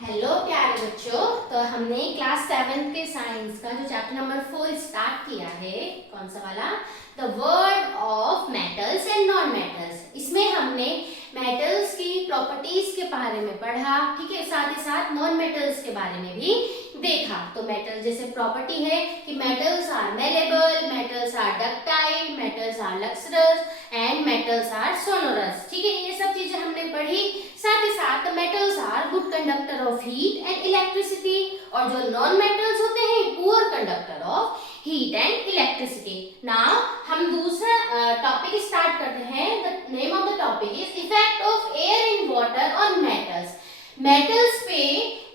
Hello प्यारे बच्चों। तो हमने क्लास 7 के साइंस का जो चैप्टर नंबर 4 स्टार्ट किया है, कौन सा वाला, the world of metals and non metals. इसमें हमने मेटल्स की प्रॉपर्टीज के बारे में पढ़ा, ठीक है, साथ ही साथ नॉन मेटल्स के बारे में भी देखा। तो मेटल जैसे प्रॉपर्टी है कि metals are malleable, metals are ductile, metals are lustrous and metals are sonorous, ठीक है, ये सब चीजें हमने पढ़ी। साथ ही साथ metals are good conductor of heat and electricity, और जो नॉन मेटल्स होते हैं poor conductor of heat and electricity. Now हम दूसरा टॉपिक स्टार्ट करते हैं। The name of the topic is effect of air in water on metals. Metals पे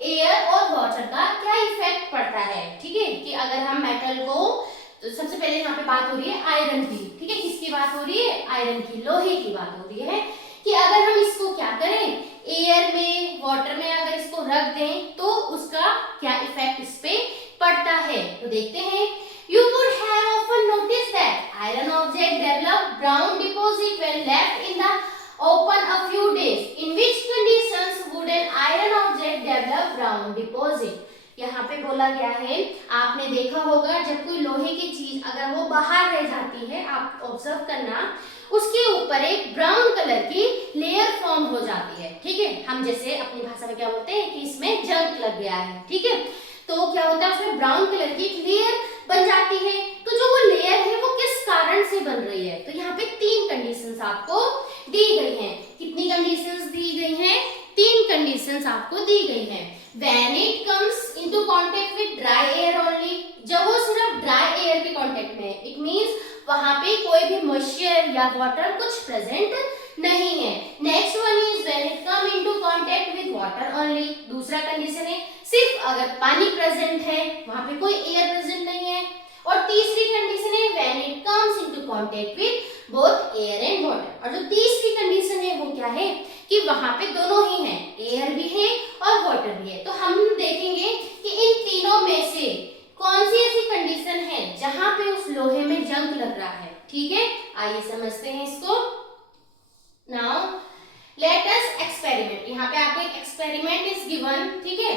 air और वाटर का क्या इफेक्ट पड़ता है, ठीक है, कि अगर हम मेटल को, तो सबसे पहले यहाँ पे बात हो रही है आयरन की, ठीक है, किसकी बात हो रही है, आयरन की, लोहे की बात हो रही है, कि अगर हम इसको क्या करें, एयर में, वाटर में अगर इसको रख दें तो उसका क्या इफेक्ट इस पे पड़ता है। तो देखते हैं। You would have often noticed that iron object develop brown deposit when left in the open a few days. In which conditions would an iron object develop brown deposit? यहाँ पे बोला गया है, आपने देखा होगा जब कोई लोहे की चीज अगर वो बाहर रह जाती है, आप ऑब्जर्व करना, उसके ऊपर एक ब्राउन कलर की लेयर फॉर्म हो जाती है, ठीक है। हम जैसे अपनी भाषा में क्या बोलते हैं कि इसमें जंग लग गया है, ठीक है, तो क्या होता है उसमें ब्राउन कलर की एक लेयर बन जाती है। तो जो वो लेयर है वो किस कारण से बन रही है, तो यहाँ पे 3 कंडीशंस आपको दी गई हैं। कितनी कंडीशंस दी गई हैं? 3 कंडीशंस आपको दी गई हैं। When it comes into contact with dry air only, जब वो सिर्फ ड्राई एयर के कांटेक्ट में, इट मींस वहां पे कोई भी मॉइस्चर या वाटर कुछ प्रेजेंट नहीं है। Next one is when it come into contact with water only. दूसरा कंडीशन है सिर्फ अगर पानी प्रेजेंट है, वहां पे कोई एयर प्रेजेंट नहीं है। और तीसरी कंडीशन है when it comes into contact with both air and water. और जो तीसरी कंडीशन है वो क्या है कि वहां पे दोनों ही हैं, एयर भी है और वाटर भी है। तो हम देखेंगे कि इन तीनों में से कौन सी ऐसी कंडीशन है जहां पे उस लोहे में जंग लग रहा है, ठीक है। आइए समझते हैं इसको। Now let us experiment. यहाँ पे आपको एक एक्सपेरिमेंट इज गिवन, ठीक है।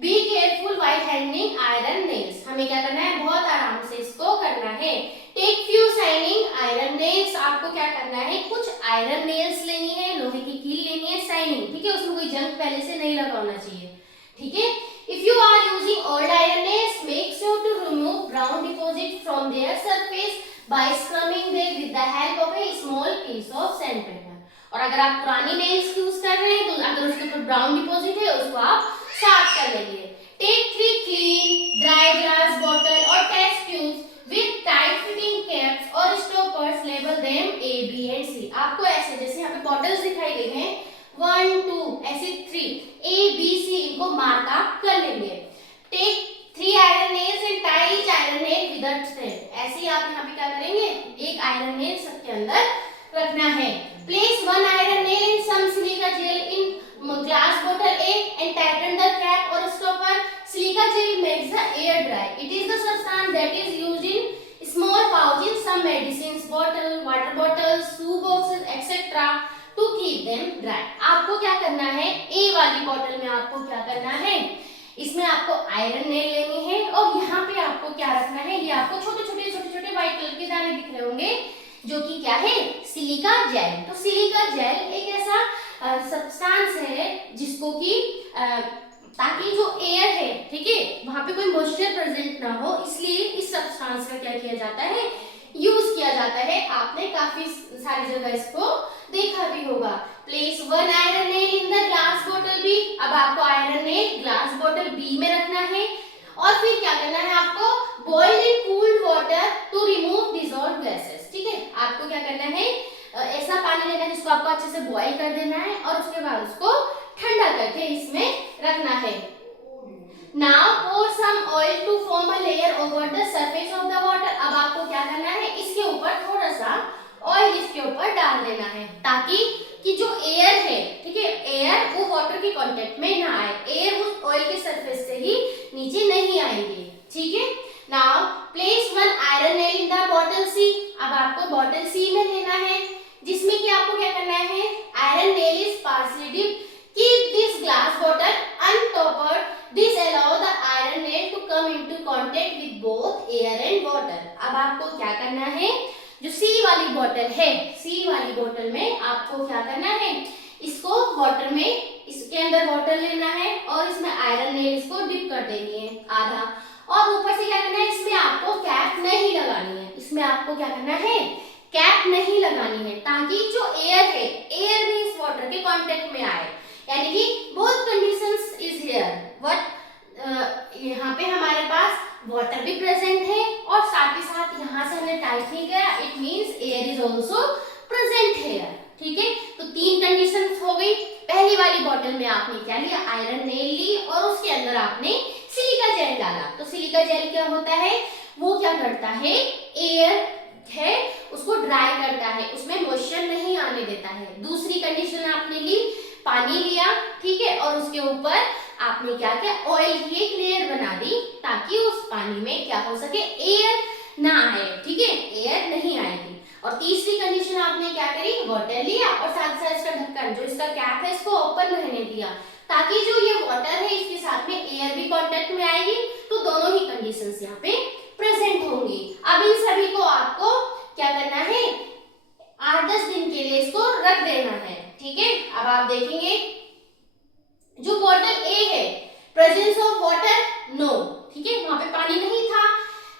Be careful while handling iron nails. हमें क्या करना है, बहुत आराम से इसको करना है। Take few shining iron nails. आपको क्या करना है, कुछ आयरन नेल्स लेनी है, लोहे की कील लेनी है, शाइनिंग, ठीक है, उसमें कोई जंग पहले से नहीं लगा होना चाहिए, ठीक है। If you are using old iron nails, make sure to remove brown deposit from their surface by scrubbing them with the help of a small piece of sandpaper. और अगर आप पुरानी नेल्स यूज कर रहे हैं तो अगर उसके ऊपर ब्राउन डिपॉजिट है उसको आप साफ कर लेंगे। Take 3 clean dry glass bottle और test tubes with tight fitting caps और stoppers, label them A, B and C। आपको ऐसे जैसे यहाँ पे बॉटल्स दिखाई गई हैं 1, 2 ऐसे 3 A, B, C इनको मार्क आप कर लेंगे। Take 3 iron nails and tie each iron nail with a thread. ऐसे ही आप यहाँ पे क्या करेंगे, एक आयरन नेल सबके अंदर रखना है। Place 1 iron nail in some silica gel in glass bottle A and tighten the cap or stopper. Silica gel makes the air dry. It is the substance that is used in small pouch in some medicines bottle, water bottles, shoe boxes, etc. to keep them dry. आपको क्या करना है, A वाली bottle में आपको क्या करना है, इसमें आपको आयरन नेल लेनी है और यहाँ पे आपको क्या रखना है, ये आपको छोटे छोटे व्हाइट कलर के दाने दिख रहे होंगे जो कि क्या है, सिलिका जेल। तो सिलिका जेल एक ऐसा सब्सटेंस है जिसको कि ताकि जो एयर है, ठीक है, वहां पे कोई मॉइस्चर प्रेजेंट ना हो, इसलिए इस सब्सटेंस का क्या किया जाता है, यूज किया जाता है। आपने काफी सारी जगह इसको देखा भी होगा। Place 1 iron nail in the glass bottle B। अब आपको iron nail glass bottle B में रखना है और फिर क्या करना है, आपको boiled in cooled water to remove dissolved gases, ठीक है। आपको क्या करना है, ऐसा पानी लेना है जिसको आपको अच्छे से बॉईल कर देना है और उसके बाद उसको ठंडा करके इसमें रखना है। Now pour some oil to form a layer over the surface of the water। अब आपको क्या करना है, इसके ऊपर थोड़ा सा ऑयल इसके ऊपर डाल देना है ताकि कि जो एयर है, ठीक है, एयर वो वाटर के कांटेक्ट में ना आए, एयर उस ऑयल के सरफेस से ही नीचे नहीं आएंगे, ठीक है। Now place 1 iron nail in the bottle C। अब आपको बॉटल C में लेना है जिसमें कि आपको क्या करना है, iron nail is partially dip. Keep this glass bottle on top both air and water. अब आपको क्या करना है, जो सी वाली बॉटल है, सी वाली बॉटल में आपको क्या करना है, इसको वाटर में, इसके अंदर वाटर लेना है और इसमें आयरन नेल इसको डिप कर देनी है आधा, और ऊपर से क्या करना है, इसमें आपको कैप नहीं लगानी है, इसमें आपको क्या करना है, कैप नहीं लगानी है, ताकि जो एयर है, एयर भी इस वाटर के कांटेक्ट में आए। यानी कि both conditions is here, what यहाँ पे हमारे पास वाटर भी प्रेजेंट है और साथ ही साथ यहाँ से हमने टाइट नहीं किया, it means air is also present here. ठीक है, तो तीन कंडीशंस हो गई। पहली वाली बॉटल में आपने क्या लिया, आयरन नेल ली और उसके अंदर आपने सिलिका जेल डाला। तो सिलिका जेल क्या होता है, वो क्या करता है, एयर है उसको ड्राई करता है, उसमें मॉइस्चर नहीं आने देता है। दूसरी कंडीशन आपने ली, पानी लिया, ठीक है, और उसके ऊपर आपने क्या किया, ऑयल की एक लेयर बना दी, ताकि उस पानी में क्या हो सके, एयर ना आए। ठीक है, एयर नहीं आएगी। और तीसरी कंडीशन आपने क्या करी, वाटर लिया और साथ साथ इसका ढक्कन, जो इसका कैप है, इसको ओपन रहने दिया, ताकि जो ये वाटर है इसके साथ में एयर भी कांटेक्ट में आएगी, तो दोनों ही कंडीशंस यहाँ पे प्रेजेंट होंगी। अब इन सभी को आपको क्या करना है, 8-10 दिन के लिए इसको रख देना है। ठीक है, अब आप देखेंगे जो बॉटल ए है, प्रेजेंस ऑफ वाटर नो, ठीक है, वहां पे पानी नहीं था।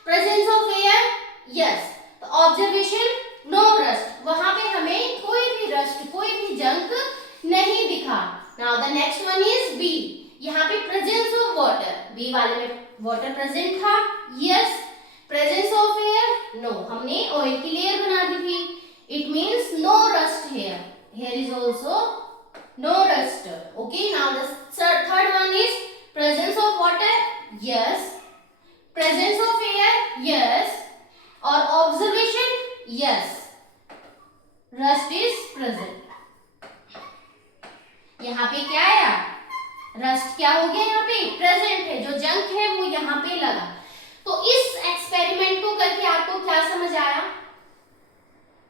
प्रेजेंस ऑफ एयर यस, तो ऑब्जर्वेशन नो रस्ट, वहां पे हमें कोई भी रस्ट, कोई भी जंक नहीं दिखा। Now the next one is B, यहाँ पे प्रेजेंस ऑफ वाटर, बी वाले में वाटर प्रेजेंट था, yes. Presence of air no, हमने ऑयल की लेयर बना दी थी, it means no rust here, here is also no rust. Okay, now the third one is presence of water yes, presence of air yes, और observation yes, rust is present. यहाँ पे क्या आया, rust क्या हो गया, यहाँ पे प्रेजेंट है, जो जंक है वो यहाँ पे लगा। तो इस एक्सपेरिमेंट को करके आपको क्या समझ आया,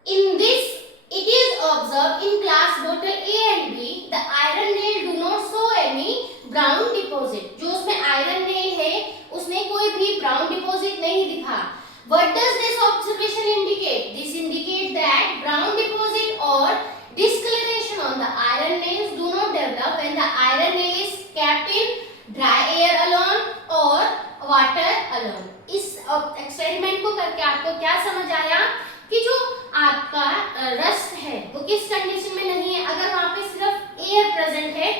in this it is observed in glass bottle A and B the iron nail do not show any brown deposit, जो उसमें आयरन नेल है उसमें कोई भी ब्राउन डिपॉजिट नहीं दिखा। What does this observation indicate? This indicates that brown deposit or discoloration on the iron nails do not develop when the iron nail is kept in dry air alone or water alone। इस experiment को करके आपको क्या समझ आया कि जो आपका रस्ट है वो किस कंडीशन में नहीं है, अगर वहां पे सिर्फ एयर प्रेजेंट है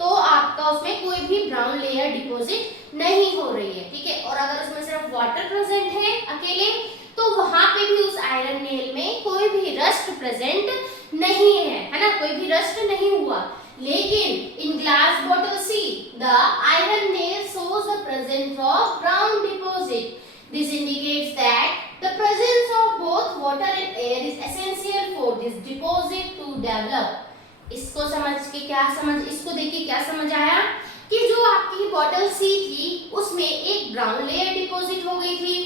तो आपका उसमें कोई भी ब्राउन लेयर डिपॉजिट नहीं हो रही है। ठीक है, और अगर उसमें सिर्फ वाटर प्रेजेंट है अकेले, तो वहां पे भी उस आयरन नेल में कोई भी रस्ट प्रेजेंट नहीं है ना, कोई भी रस्ट नहीं हुआ। लेकिन इन glass bottle see the iron nail shows the presence of brown deposit. This indicates that the presence of both water and air is essential for this deposit to develop. इसको समझ के क्या समझ, इसको देख के क्या समझ आया कि जो आपकी बॉटल सी थी उसमें एक ब्राउन लेयर डिपॉजिट हो गई थी।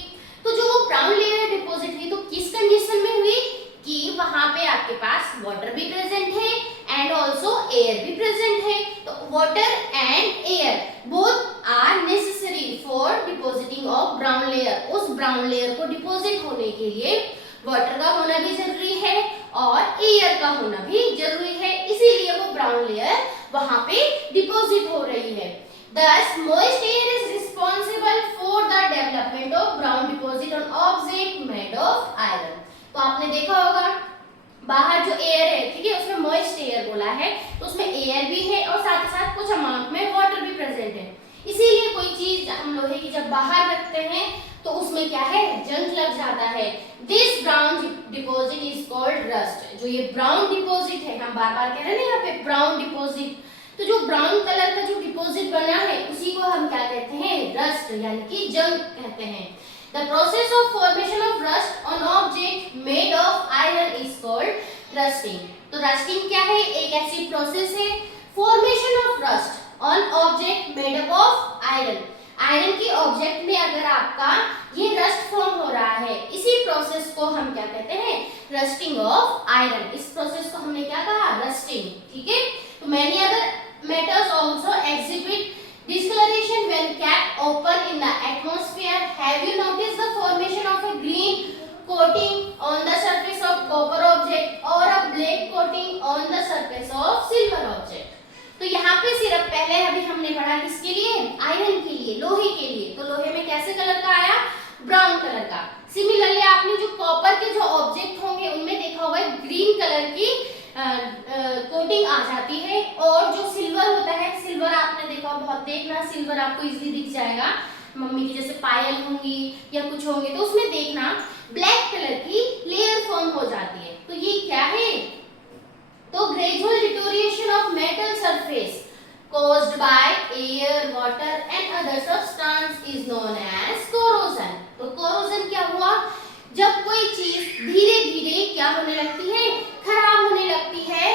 तो जो ब्राउन लेयर डिपॉजिट हुई तो किस कंडीशन में हुई कि वहां पे आपके पास वाटर भी प्रेजेंट है एंड ऑल्सो एयर भी प्रेजेंट है। तो water and air both are necessary for depositing of brown layer. उस ब्राउन लेयर को डिपॉजिट होने के लिए वाटर का होना भी जरूरी है और एयर का होना भी जरूरी है, इसीलिए वो ब्राउन लेयर वहां पे डिपॉजिट हो रही है। Thus, moist air is responsible for the development of brown deposit on object made of iron. तो आपने देखा होगा बाहर जो एयर है, ठीक है, उसमें मॉइस्ट एयर बोला है, तो उसमें एयर भी है और साथ ही साथ कुछ अमाउंट में वाटर भी प्रेजेंट है। इसीलिए कोई चीज हम लोहे की जब बाहर रखते हैं तो उसमें क्या है, जंग लग जाता है। This brown deposit is called rust. जो ये ब्राउन डिपॉजिट है, हम बार बार कह रहे हैं ना यहाँ पे ब्राउन डिपॉजिट, तो जो ब्राउन कलर का जो डिपॉजिट बना है उसी को हम क्या कहते हैं, रस्ट यानी कि जंग कहते हैं। The process of formation of rust on object made of iron is called rusting. तो rusting क्या है, एक ऐसी प्रोसेस है formation of rust on object made up of iron. Iron की ऑब्जेक्ट में अगर आपका ये रस्ट फॉर्म हो रहा है, इसी प्रोसेस को हम क्या कहते हैं, रस्टिंग ऑफ आयरन। इस प्रोसेस को हमने क्या कहा, रस्टिंग। ठीक है, तो many other metals also exhibit discoloration when kept open in the atmosphere. Have you noticed the formation of a green coating on the surface of copper object or a black coating on the surface of silver object? तो यहाँ पे सिर्फ पहले अभी हमने पढ़ा किसके लिए, आयरन के लिए, लोहे के लिए। तो लोहे में कैसे कलर का आया, ब्राउन कलर का। सिमिलरली आपने जो कॉपर के जो ऑब्जेक्ट होंगे उनमें देखा होगा ग्रीन कलर की कोटिंग आ जाती है। और जो सिल्वर होता है, सिल्वर आपने देखा, बहुत देखना, सिल्वर आपको इजीली दिख जाएगा, मम्मी की जैसे पायल होंगी या कुछ होंगे तो उसमें देखना ब्लैक कलर की लेयर फॉर्म हो जाती है। तो ये क्या है, तो gradual deterioration of metal surface caused by air, water and other substance is known as corrosion। तो corrosion क्या हुआ, जब कोई चीज धीरे धीरे क्या होने लगती है, खराब होने लगती है,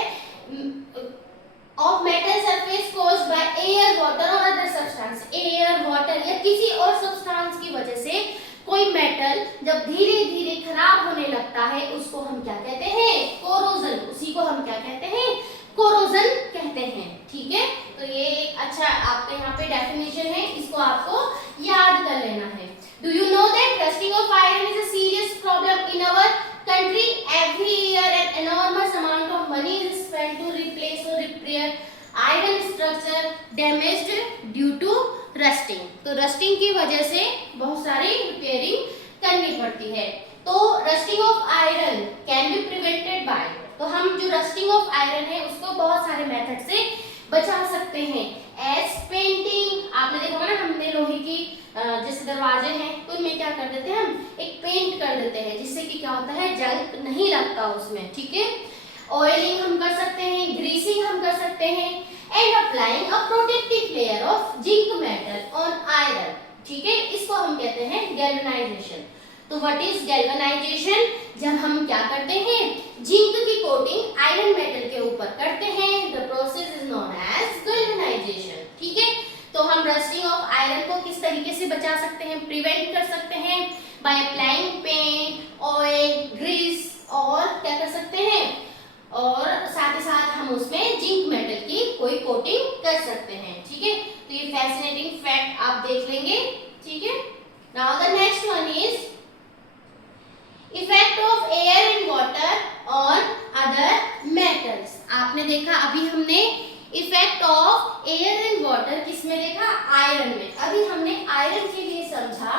of metal surface caused by air, water और other substance, air, water या किसी और substance की वजह से कोई मेटल जब धीरे धीरे खराब होने लगता है उसको हम क्या कहते हैं, कोरोजन। उसी को हम क्या कहते हैं, कोरोजन कहते हैं। ठीक है, तो ये एक अच्छा आपके यहाँ पे डेफिनेशन है, इसको आपको याद कर लेना है। Do you know that rusting of iron is a serious problem in our country? Every year an enormous amount of money is spent to replace और repair iron structure damaged due to rusting. तो rusting की वजह से बहुत सारी repairing करनी पड़ती है। तो rusting of iron can be prevented by, तो हम जो रस्टिंग ऑफ आयरन है उसको बहुत सारे मेथड से बचा सकते हैं। एज पेंटिंग, आपने देखा होगा ना, हमने लोहे की जैसे दरवाजे हैं तो इनमें क्या कर देते हैं, हम एक पेंट कर देते हैं जिससे कि क्या होता है, जंग नहीं लगता उसमें। ठीक है, ऑयलिंग हम कर सकते हैं, ग्रीसिंग हम कर सकते हैं, and applying a protective layer of zinc metal on iron. ठीक है, इसको हम कहते हैं गैल्वेनाइजेशन। तो व्हाट इज गैल्वेनाइजेशन, जब हम क्या करते हैं, जिंक की कोटिंग आयरन मेटल के ऊपर करते हैं, the process is known as galvanisation. ठीक है, तो हम रस्टिंग ऑफ आयरन को किस तरीके से बचा सकते हैं, प्रिवेंट कर सकते हैं by applying paint, oil, grease, और क्या कर सकते हैं, और साथ ही साथ हम उसमें जिंक मेटल की कोई कोटिंग कर सकते हैं। ठीक है, तो ये फैसिनेटिंग फैक्ट आप देख लेंगे। ठीक है, now the next one is effect of air and water on other metals. आपने देखा, अभी हमने effect of air and water किसमें देखा, आयरन में। अभी हमने आयरन के लिए समझा,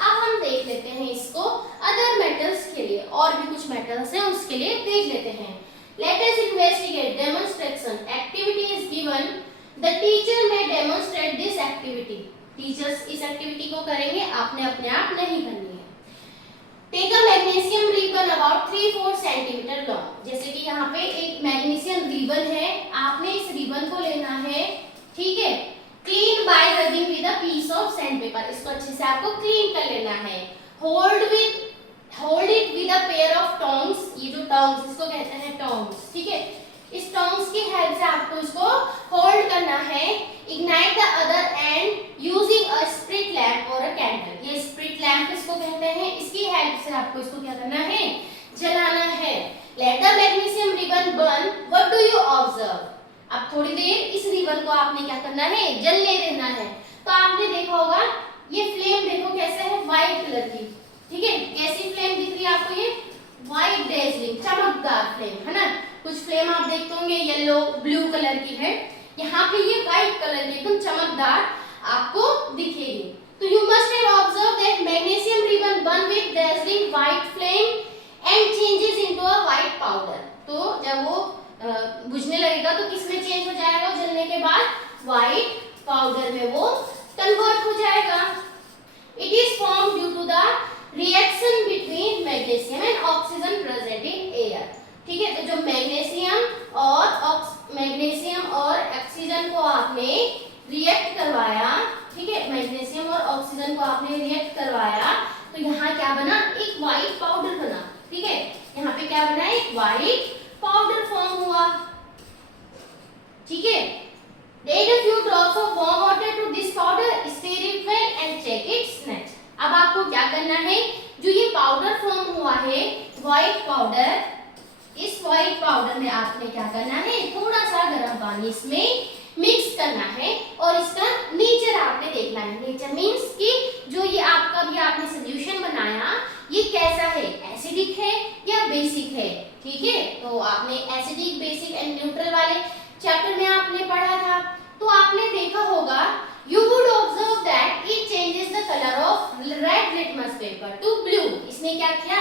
अब हम देख लेते हैं इसको अदर मेटल्स के लिए, और भी कुछ मेटल्स हैं उसके लिए देख लेते हैं। Let us investigate demonstration. Activity is given. The teacher may demonstrate this activity. Teachers इस एक्टिविटी को करेंगे, आपने अपने आप नहीं करनी है। Take a magnesium ribbon about 3-4 centimeter long. जैसे कि यहाँ पे एक मैग्नीशियम रिबन है, आपने इस रिबन को लेना है। ठीक है, clean by rubbing with a piece of sandpaper. इसको अच्छे से आपको क्लीन कर लेना है। Hold it with a pair of tongs. ये जो tongs, इसको कहते हैं tongs। ठीक है, इस tongs की हेल्प से आपको इसको होल्ड करना है। Ignite the other end using a sprit lamp or a candle. ये sprit lamp किसको कहते हैं, इसकी हेल्प से आपको इसको क्या करना है, जलाना है। Let the magnesium ribbon burn. What do you observe? अब थोड़ी देर इस रिबन को आपने क्या करना है, जलने देना है। तो आपने देखा होगा ये फ्लेम देखो कैसे है, व्हाइट कलर की। ठीक है, कैसी फ्लेम दिख रही है आपको, ये व्हाइट डेजलिंग चमकदार फ्लेम है ना। कुछ फ्लेम आप देखते होंगे येलो ब्लू कलर की है, यहाँ पे ये व्हाइट कलर की एकदम चमकदार आपको दिखेगी। तो you must have observe that magnesium ribbon burn with dazzling white flame and changes into a white powder. तो जब वो बुझने लगेगा तो किस में चेंज हो जाएगा, जलने के बाद व्हाइट पाउडर में वो कन्वर्ट हो जाएगा। It is form due to the reaction between magnesium and oxygen present in air. ठीक है, तो जो मैग्नीशियम और ऑक्सीजन को आपने रिएक्ट करवाया, ठीक है, मैग्नीशियम और ऑक्सीजन को आपने रिएक्ट करवाया, तो यहाँ क्या बना, एक व्हाइट पाउडर बना। ठीक है, यहाँ पे क्या बना, एक व्हाइट पाउडर फॉर्म हुआ। ठीक है, add a few drops of warm water to this powder, stir it well and check its net. अब आपको क्या करना है, जो ये पाउडर फॉर्म हुआ है व्हाइट पाउडर, इस व्हाइट पाउडर में आपने क्या करना है, थोड़ा सा गर्म पानी इसमें मिक्स करना है और इसका नेचर आपने देखना है। नेचर मीन्स कि जो ये आपका भी आपने सोल्यूशन बनाया ये कैसा है, एसिडिक है या बेसिक है। ठीक है, तो आपने एसिडिक, बेसिक एंड न्यूट्रल वाले चैप्टर में आपने पढ़ा था, तो आपने देखा होगा you would observe that it changes the color of red litmus paper to blue। इसने क्या किया,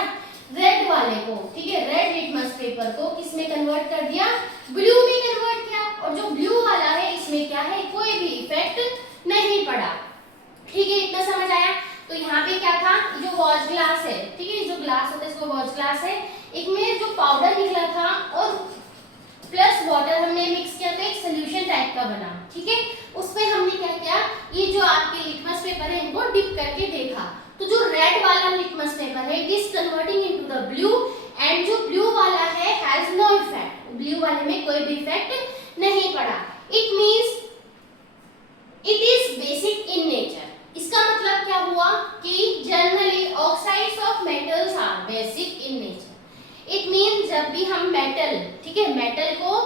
रेड वाले को, ठीक है, रेड लिटमस पेपर को किसमें कन्वर्ट कर दिया, ब्लू में कन्वर्ट किया। और जो ब्लू वाला है इसमें क्या है, कोई भी इफेक्ट नहीं पड़ा। ठीक है, इतना समझ आया। तो यहाँ पे क्या था, जो वॉच ग्लास है, ठीक है, जो ग्लास होता है इसको वॉच ग्लास है, एक में जो पाउडर निकला था और प्लस वाटर हमने मिक्स किया तो एक सोल्यूशन टाइप का बना। ठीक है, उसमें हमने क्या किया, ये जो आपके लिटमस पेपर है इनको डिप करके देखा, तो जो रेड वाला लिटमस पेपर है it is converting into the blue and जो ब्लू वाला है हैज नो इफेक्ट, ब्लू वाले में कोई भी इफेक्ट नहीं पड़ा। It means it is basic in nature. इसका मतलब क्या हुआ कि generally oxides of metals are basic in nature. It means जब भी हम मेटल, ठीक है, मेटल को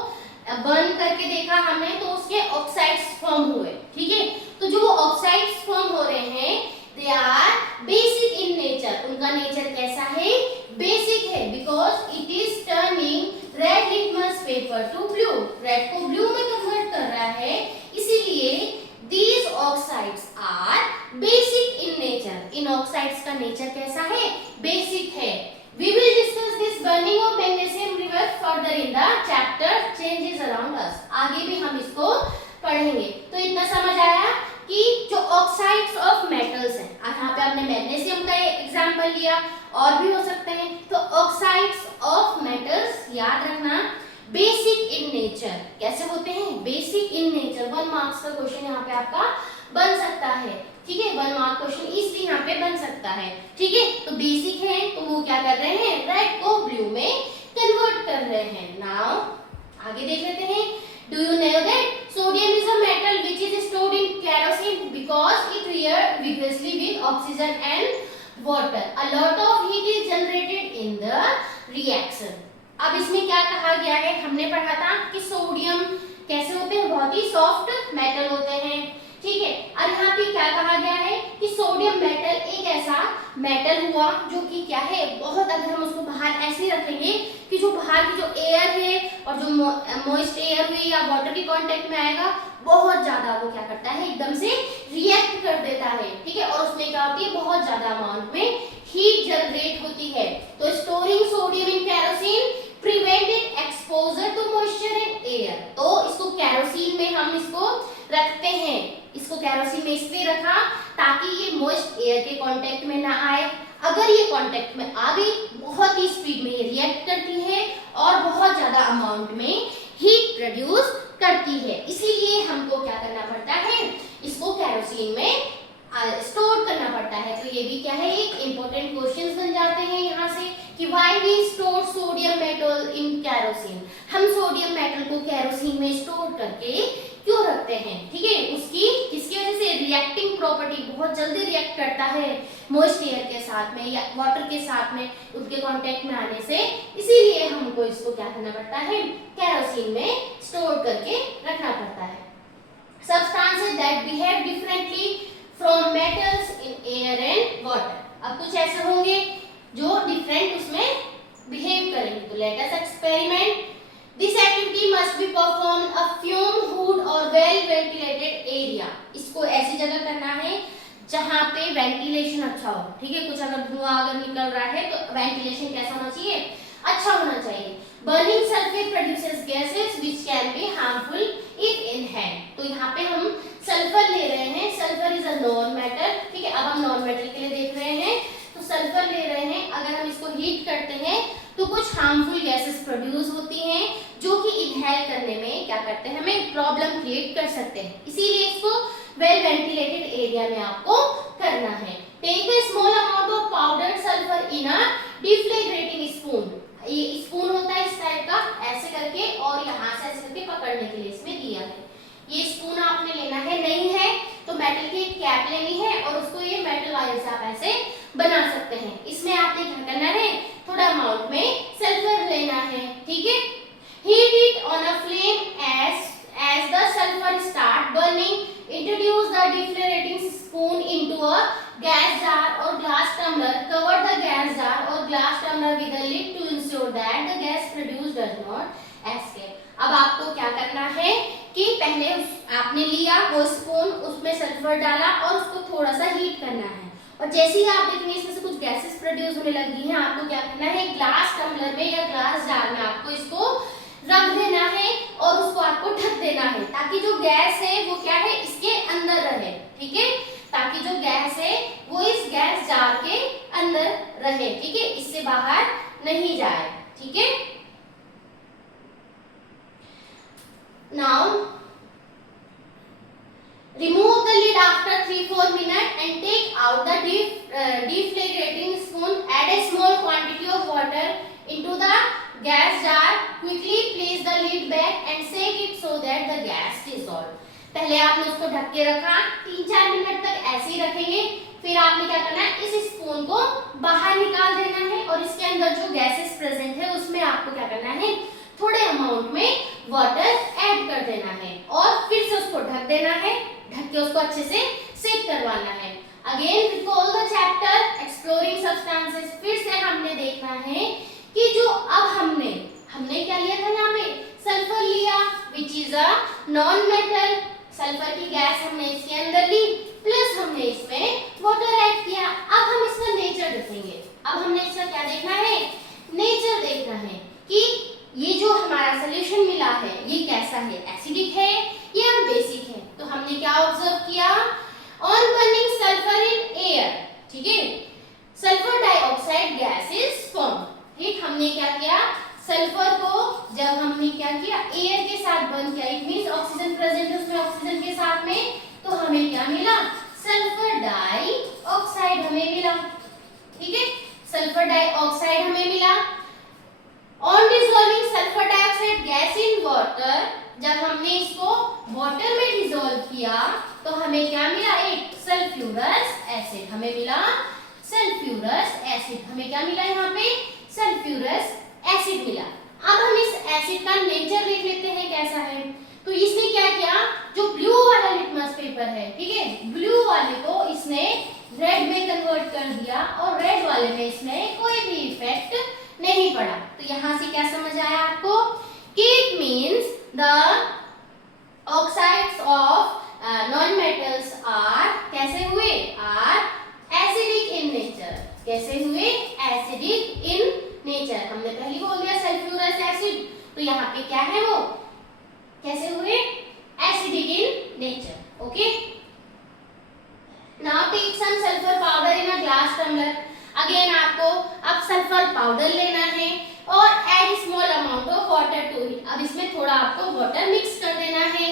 बर्न करके देखा हमने तो उसके ऑक्साइड्स फॉर्म हुए। ठीक है, तो जो ऑक्साइड्स फॉर्म हो रहे हैं they are basic in nature. उनका नेचर कैसा है, बेसिक है, because it is turning red litmus paper to blue, red को ब्लू में कन्वर्ट कर रहा है, इसीलिए these oxides are basic in nature। In oxides का नेचर कैसा है, बेसिक है। We will discuss this burning of magnesium river further in the chapter changes around us। आगे भी हम इसको पढ़ेंगे। तो इतना समझ आया कि जो ऑक्साइड्स ऑफ मेटल्स हैं, यहाँ पे आपने मैग्नीशियम का एग्जांपल लिया, और भी हो सकते हैं। तो ऑक्साइड्स ऑफ मेटल्स याद रखना बेसिक इन नेचर। कैसे होते हैं, बेसिक इन नेचर। 1 मार्क्स का क्वेश्चन यहाँ पे आपका बन सकता है। ठीक है, 1 मार्क क्वेश्चन इसलिए यहाँ पे बन सकता है। ठीक है, तो बेसिक है तो वो क्या कर रहे हैं, रेड को ब्लू में कन्वर्ट कर रहे हैं। नाउ आगे देख लेते हैं। Do you know that sodium is a metal which is stored in kerosene because it react vigorously with oxygen and water. A lot of heat is generated in the reaction. अब इसमें क्या कहा गया है, हमने पढ़ा था कि सोडियम कैसे होते हैं, बहुत ही सॉफ्ट मेटल होते हैं। ठीक है, और यहाँ पे क्या कहा गया है कि सोडियम मेटल एक ऐसा मेटल हुआ जो कि क्या है, बहुत, अगर हम उसको बाहर ऐसे रखेंगे कि जो बाहर की जो एयर है और जो मॉइस्ट एयर हुई या वाटर के कांटेक्ट में आएगा, बहुत ज्यादा वो क्या करता है, एकदम से रिएक्ट कर देता है। ठीक है, और उसमें क्या होती है, बहुत ज्यादा अमाउंट में हीट जनरेट होती है। तो storing sodium in kerosene prevented exposure to moisture and air. तो इसको केरोसिन में हम इसको रखते हैं, इसको केरोसिन में इसलिए रखा ताकि ये मॉइस्ट एयर के कांटेक्ट में ना आए। अगर ये कांटेक्ट में आ गई, बहुत ही स्पीड में ये रिएक्ट करती है और बहुत ज्यादा अमाउंट में हीट प्रोड्यूस करती है, इसीलिए हमको क्या करना पड़ता है, इसको केरोसिन में स्टोर करना पड़ता है। तो ये भी क्या है, एक इंपॉर्टेंट क्वेश्चंस बन जाते हैं यहाँ से कि why we store sodium metal in kerosene. हम सोडियम मेटल को केरोसिन में स्टोर करके क्यों रखते हैं। ठीक है, उसकी किसकी वजह से, रिएक्टिंग प्रॉपर्टी, बहुत जल्दी रिएक्ट करता है मॉइस्ट एयर के साथ में या वाटर के साथ में, उनके कांटेक्ट में आने से, इसीलिए हमको इसको क्या करना पड़ता है, केरोसिन में स्टोर करके रखना पड़ता है। Substances that behave differently from metals in air and water. अब कुछ ऐसे होंगे जो डिफरेंट उसमें बिहेव करेंगे। तो let us experiment. This activity must be performed a fume hood और वेल वेंटिलेटेड एरिया। इसको ऐसी जगह करना है जहां पे वेंटिलेशन अच्छा हो। ठीक है, कुछ अगर धुआं अगर निकल रहा है तो वेंटिलेशन कैसा होना चाहिए, अच्छा होना चाहिए। Burning sulphate produces gases which can be harmful if inhaled. तो यहाँ पे हम सल्फर ले रहे हैं, sulphur is a non metal. ठीक है, अब हम नॉन मेटल के लिए देख रहे हैं, तो सल्फर ले रहे हैं, अगर हम इसको हीट करते हैं तो कुछ हार्मफुल गैसेस प्रोड्यूस होती हैं जो कि इनहेल करने में क्या करते हैं, हमें प्रॉब्लम क्रिएट कर सकते हैं, इसीलिए इसको वेल वेंटिलेटेड एरिया में आपको करना है। Take a small amount of powdered sulphur in a deflagrating spoon. ये स्पून होता है इस टाइप का, ऐसे करके और यहाँ से ऐसे करके पकड़ने के लिए इसमें दिया है। ये स्पून आपने लेना है, नहीं है तो मेटल की कैप लेनी है और उसको ये मेटल वायर से आप ऐसे बना सकते हैं। इसमें आपने क्या करना है, थोड़ा अमाउंट में सल्फर लेना है। ठीक है, heat it on a flame as the sulphur start burning. Introduce the deflagrating spoon gas jar or glass tumbler, cover the gas jar or glass tumbler with a lid to ensure that the gas produced does not escape. अब आपको क्या करना है कि पहले आपने लिया वो स्पून, उसमें सल्फर डाला और उसको थोड़ा सा हीट करना है, और जैसे ही आप देखेंगे इसमें से कुछ गैसेस प्रोड्यूस होने लगी हैं, आपको क्या करना है, ग्लास टम्बलर में या ग्लास जार में आपको इसको रख देना है और उसको आपको ढक देना है, ताकि जो गैस है वो क्या है, इसके अंदर रहे। ठीक है, ताकि जो गैस है वो इस गैस जार के अंदर रहे। ठीक है, इससे बाहर नहीं जाए। ठीक है, now remove the lid after 3-4 minutes and take out the deflagrating spoon. Add a small quantity of water into the gas jar. Quickly place the lid back and shake it so that the gas dissolve. पहले आपने उसको ढक के रखा, 3-4 minute तक ऐसे ही रखेंगे, फिर आपने क्या करना है, इस स्पून को बाहर निकाल देना है और इसके अंदर जो गैसेस प्रेजेंट है उसमें आपको क्या करना है, थोड़े अमाउंट में वाटर ऐड कर देना है और फिर से उसको ढक देना है, ढक के उसको अच्छे से सेक करवाना है। Again recall the chapter exploring substances. फिर से हमने देखना है कि जो अब हमने क्या लिया था, यहाँ पे सल्फर लिया which is a non metal. Sulphur की गैस हमने इसके अंदर ली, प्लस हमने इसमें वाटर ऐड किया। अब हम इसका नेचर देखेंगे। अब हमने इसका क्या देखना है, नेचर देखना है कि ये जो हमारा सॉल्यूशन मिला है ये कैसा है, एसिडिक है या बेसिक है। तो हमने क्या ऑब्जर्व किया, on burning sulphur in air, ठीक है, sulphur dioxide gas is form. ठीक, हमने क्या किया, सल्फर को जब हमने क्या किया, एयर के साथ बर्न किया, इट मींस ऑक्सीजन प्रेजेंट है उसमें ऑक्सीजन के साथ में, तो हमें क्या मिला, सल्फर डाइऑक्साइड हमें मिला। ठीक है, सल्फर डाइऑक्साइड हमें मिला। On dissolving sulphur dioxide gas in water, जब हमने इसको वाटर में डिसॉल्व किया तो हमें क्या मिला, एक सल्फ्यूरस एसिड हमें मिला। सल्फ्यूरस एसिड हमें क्या मिला, यहाँ पे सल्फ्यूरस एसिड मिला। अब हम इस एसिड का नेचर देख लेते हैं कैसा है। तो इसने क्या किया, जो ब्लू वाला लिटमस पेपर है, ठीक है, ब्लू वाले को इसने रेड में कन्वर्ट कर दिया और रेड वाले में इसमें कोई भी इफेक्ट नहीं पड़ा। तो यहाँ से क्या समझ आया आपको कि it means the oxides of non metals are कैसे हुए, आर एसिडिक इन नेचर। कैसे हुए, एसिडिक इन नेचर। हमने पहले बोल दिया सल्फ्यूरस एसिड, तो यहाँ पे क्या है, वो कैसे हुए, acidic in nature. Okay, now take some sulphur powder in a glass tumbler. Again आपको अब सल्फर पाउडर लेना है और add small amount of water to it. अब इसमें थोड़ा आपको वाटर मिक्स कर देना है।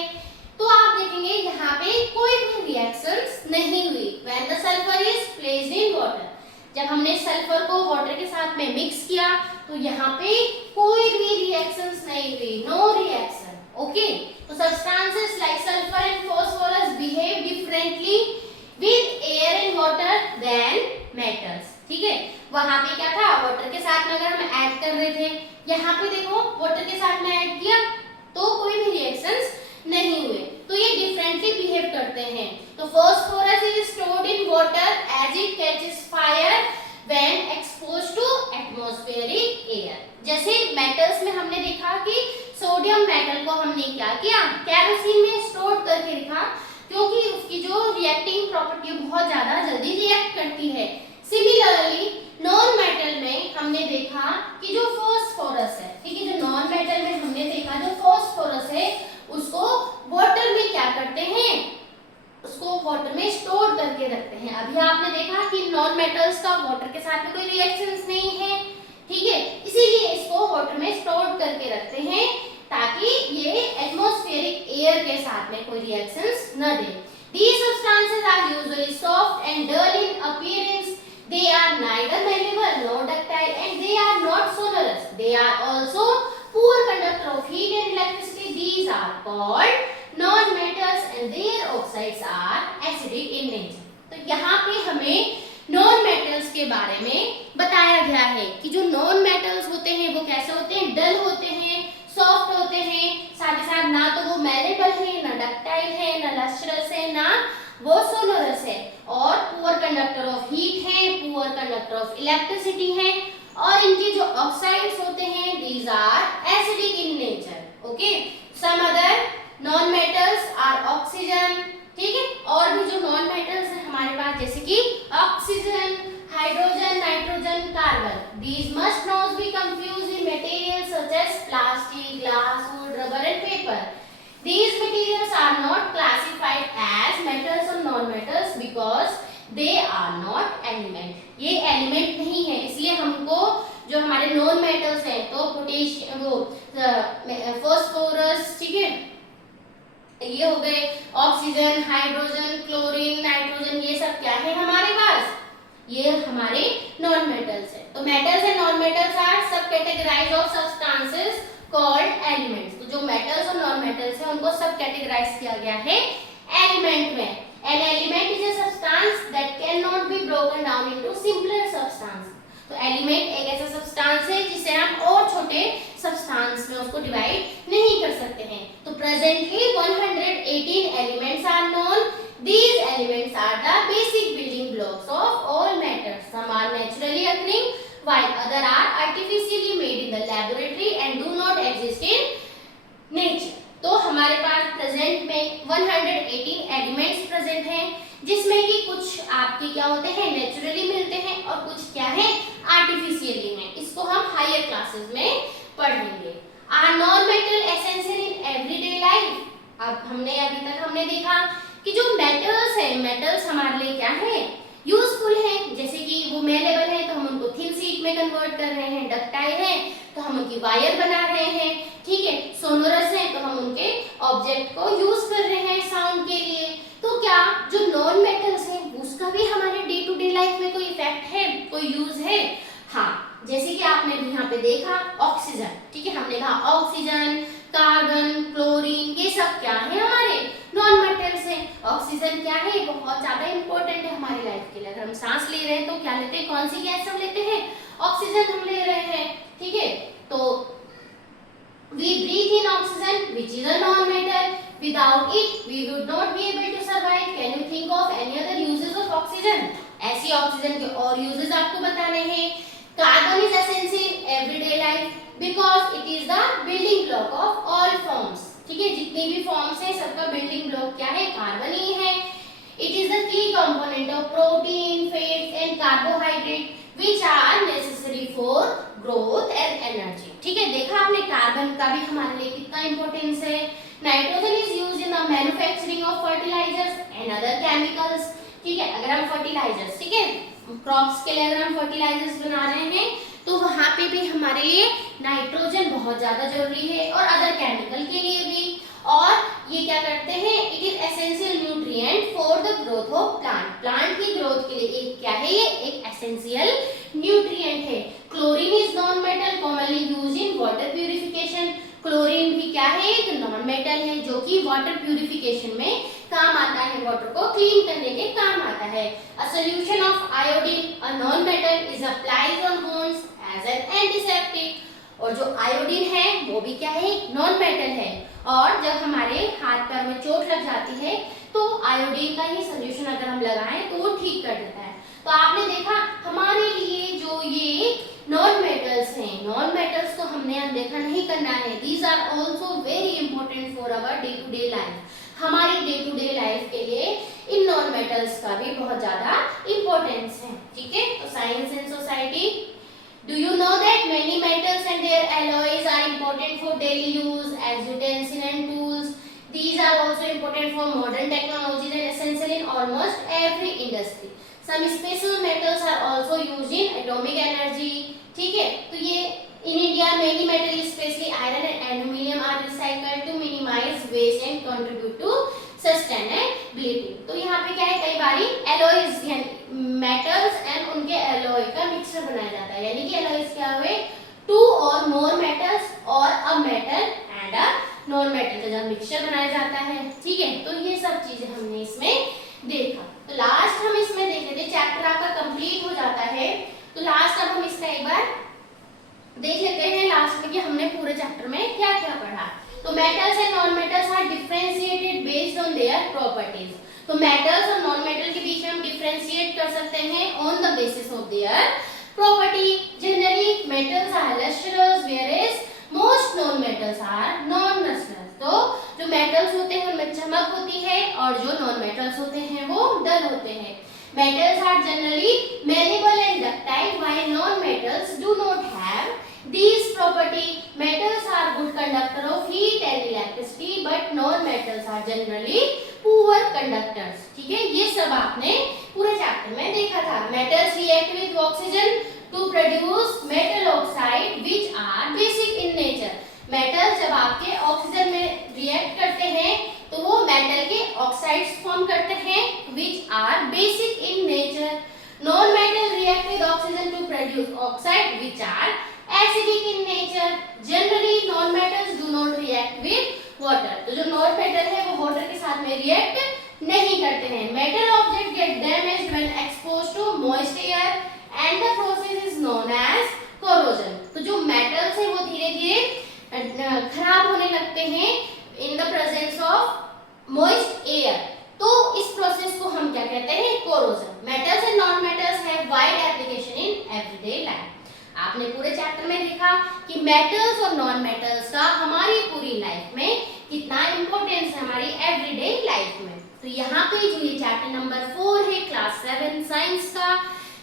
तो आप देखेंगे यहाँ पे कोई भी रिएक्शंस नहीं हुई। When the sulphur is placed in water, जब हमने सल्फर को वाटर के साथ में मिक्स किया तो यहाँ पे कोई भी रिएक्शंस नहीं हुई, नो रिएक्शन। ओके, तो substances like sulphur and phosphorus behave differently with air and water than metals. ठीक है, वहां पे क्या था, वाटर के साथ में अगर हम ऐड कर रहे थे, यहाँ पे देखो वाटर के साथ में ऐड किया तो कोई भी रिएक्शंस नहीं हुए, तो ये डिफरेंटली बिहेव करते हैं। तो phosphorus is stored in water as it catches fire when exposed to atmospheric air. जैसे मेटल्स में हमने देखा कि सोडियम मेटल को हमने क्या किया, केरोसिन में स्टोर करके रखा, क्योंकि उसकी जो रिएक्टिंग प्रॉपर्टी बहुत ज्यादा जल्दी रिएक्ट करती है। सिमिलरली नॉन मेटल में हमने देखा कि जो फास्फोरस है, ठीक है, जो नॉन मेटल में हमने देखा जो फास्फोरस है उसको वाटर में क्या करते हैं, उसको वाटर में स्टोर करके रखते हैं। अभी आपने देखा कि नॉन मेटल्स का वाटर के साथ में कोई रिएक्शंस नहीं है, ठीक है, इसीलिए इसको वाटर में स्टोर करके रखते हैं ताकि ये एटमॉस्फेरिक एयर के साथ में कोई रिएक्शंस न दे। These substances are usually soft and dull in appearance. They are neither malleable nor ductile and they are not sonorous. They are also poor conductor of heat and electricity. These are called non-metals and their oxides are acidic in nature. तो यहाँ पे हमें non metals के बारे में बताया गया है कि जो नॉन मेटल्स होते हैं वो कैसे होते हैं, डल होते हैं, सॉफ्ट होते हैं, साथ ही साथ ना तो वो मैलेबल है, ना डक्टाइल है, ना लस्ट्रस है, ना वो सोनोरस है, और पुअर कंडक्टर ऑफ हीट है, पुअर कंडक्टर ऑफ इलेक्ट्रिसिटी है, और इनके जो ऑक्साइड्स होते हैं these are acidic in nature. Okay, some other non metals are oxygen, ठीक है, और भी जो नॉन मेटल्स है हमारे पास जैसे कि oxygen, hydrogen, nitrogen, carbon, these must not be confused with materials such as plastic, glass, wood, rubber and paper. These materials are not classified as metals or non-metals because they are not element. ये element नहीं है, इसलिए हमको जो हमारे non metals हैं तो potassium, वो फास्फोरस, ठीक है, ये हो गए ऑक्सीजन, हाइड्रोजन, क्लोरीन, नाइट्रोजन, ये सब क्या है हमारे पास, ये हमारे नॉन मेटल्स है। तो metals and non metals are sub categories of substances called elements. तो जो मेटल्स और नॉन मेटल्स है उनको सब कैटेगराइज किया गया है एलिमेंट में। An element is a substance that can not be broken down into simpler substance. तो एलिमेंट एक ऐसा सब्सटेंस है जिसे हम और छोटे सब्सटेंस में उसको डिवाइड नहीं कर सकते हैं। तो presently 118 elements are known. These elements are the basic building blocks of all matters. Some are naturally occurring while others are artificially made in the laboratory and do not exist in nature. तो हमारे पास present में 118 elements present हैं, जिसमें कि कुछ आपके क्या होते हैं नेचुरली मिलते हैं और कुछ क्या है आर्टिफिशियली हैं। इसको हम हायर क्लासेस में पढ़ेंगे। Are non-metal essential in everyday life? अब हमने अभी तक हमने देखा कि जो मेटल्स है, मेटल्स हमारे लिए क्या है यूजफुल है, जैसे कि वो मेलेबल है तो हम उनको थिन शीट में कन्वर्ट कर रहे हैं, डक्टाइल है तो हम उनकी वायर बना रहे हैं, ठीक है, सोनोरस है तो हम उनके ऑब्जेक्ट को यूज कर रहे हैं साउंड के लिए। तो क्या जो नॉन मेटल्स है उसका भी हमारे डे टू डे लाइफ में कोई इफेक्ट है, कोई यूज है? हाँ, जैसे कि आपने भी यहाँ पे देखा ऑक्सीजन, ठीक है, हमने कहा ऑक्सीजन, कार्बन, क्लोरीन, ये सब क्या है हमारे नॉन मेटल्स हैं। ऑक्सीजन क्या है बहुत ज्यादा इंपॉर्टेंट है हमारी लाइफ के लिए। अगर हम सांस ले रहे हैं तो क्या लेते हैं, कौन सी गैस हम लेते हैं, ऑक्सीजन हम ले रहे हैं, ठीक है। तो we breathe in oxygen which is a non metal. Without it we would not be able to survive. Can you think of any other uses of oxygen? ऐसी ऑक्सीजन के और यूजेस आपको बताने हैं। Carbon is essential in everyday life because it is the building block of all forms, ठीक है, जितने भी फॉर्म्स हैं सबका बिल्डिंग ब्लॉक क्या है, कार्बन ही है। It is the key component of protein, fats and carbohydrate which are necessary for growth and energy, ठीक है। देखा आपने कार्बन का भी हमारे लिए कितना इंपॉर्टेंस है। Nitrogen is used in the manufacturing of fertilisers and other chemicals, ठीक है। अगर हम फर्टिलाइजर्स, ठीक है, क्रॉप्स के लिए अगर हम फर्टिलाइजर्स बना रहे हैं तो वहां पे भी हमारे लिए नाइट्रोजन बहुत ज्यादा जरूरी है और अदर केमिकल के लिए भी। और ये क्या करते हैं, it is essential nutrient for the growth of plant. Plant की ग्रोथ के लिए एक क्या है, ये एक एसेंशियल न्यूट्रिएंट है। Chlorine is non metal commonly used in water purification. Chlorine भी क्या है, एक नॉन मेटल है जो कि वाटर प्यूरिफिकेशन में काम आता है, वाटर को क्लीन करने के काम आता है। A solution of iodine a non metal is applied on bones as an antiseptic. और जो आयोडीन है वो भी क्या है, नॉन मेटल है, और जब हमारे हाथ पैर में चोट लग जाती है तो आयोडीन का ही सॉल्यूशन अगर हम लगाएं तो वो ठीक कर देता है। तो आपने देखा हमारे लिए जो ये नॉन मेटल्स हैं, नॉन मेटल्स को हमने अनदेखा नहीं करना है। These are also very important for our day to day life. हमारी डे टू डे लाइफ के लिए इन नॉन मेटल्स का भी बहुत ज्यादा इंपॉर्टेंस है, ठीक है। तो science and society, do you know that many metals and their alloys are important for daily use as utensils and tools? These are also important for modern technologies and essential in almost every industry. Some special metals are also used in atomic energy, ठीक है। तो ये in India many metals especially iron and aluminum are recycled to minimize waste and contribute to sustainability. तो यहाँ पे क्या है, कई बारी alloys यानी metals and उनके alloy का मिक्सचर बनाया जाता है, यानी कि alloys क्या हुए, two or more metals or a metal and a non metal का जब मिक्सचर बनाया जाता है, ठीक है। तो ये सब चीजें हमने इसमें देखा। तो लास्ट हम इसमें देख लेते, चैप्टर आपका कंप्लीट हो जाता है। तो लास्ट अब हम इसका एक बार देख लेते हैं लास्ट में कि हमने पूरे चैप्टर में क्या क्या पढ़ा। तो metals and non metals are differentiated based on their properties. तो मेटल्स और नॉन मेटल के बीच में हम डिफरेंशिएट कर सकते सकते हैं on the basis of their property. Generally metals are lustrous whereas most non metals are non lustrous. तो जो मेटल्स होते हैं उनमें चमक होती है और जो नॉन मेटल्स होते हैं वो डल होते हैं। Metals are generally malleable and ductile while non-metals do not have these property. Metals are good conductor of heat and electricity but non-metals are generally poor conductors. ठीक है, ये सब आपने पूरे चैप्टर में देखा था। Metals react with oxygen to produce metal oxide which are basic in nature. Metal जब आपके ऑक्सीजन में रिएक्ट करते हैं तो वो मेटल के ऑक्साइड्स फॉर्म करते हैं which are basic in nature. Non-metal react with oxygen to produce oxide which are acidic in nature. Generally non-metals do not react with water. तो जो non-metal है वो वाटर के साथ में रिएक्ट नहीं करते हैं। Metal object get damaged when exposed to moist air and the process is known as corrosion. तो जो metals है वो धीरे धीरे खराब होने लगते हैं in the presence of moist air. तो इस प्रोसेस को हम क्या कहते हैं? Corrosion. Metals and non metals have wide application in everyday life. आपने पूरे चैप्टर में देखा कि मेटल्स और नॉन मेटल्स का हमारी पूरी लाइफ में कितना इंपॉर्टेंस है हमारी एवरीडे लाइफ में। तो यहाँ पे जो ये चैप्टर नंबर 4 है क्लास 7 साइंस का,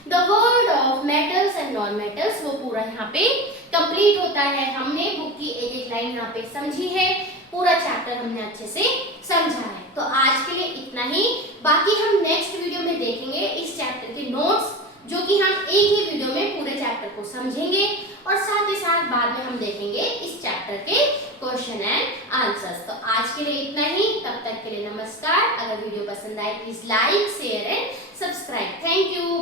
the world of metals and non metals, वो पूरा यहाँ पे कंप्लीट होता है। हमने बुक की एक एक लाइन यहाँ पे समझी है, पूरा चैप्टर हमने अच्छे से समझा है। तो आज के लिए इतना ही, बाकी हम नेक्स्ट वीडियो में देखेंगे इस चैप्टर के नोट्स, जो कि हम एक ही वीडियो में पूरे चैप्टर को समझेंगे और साथ ही साथ बाद में हम देखेंगे इस चैप्टर के क्वेश्चन एंड आंसर्स। तो आज के लिए इतना ही, तब तक के लिए नमस्कार। अगर वीडियो पसंद आए please like share and subscribe. Thank you.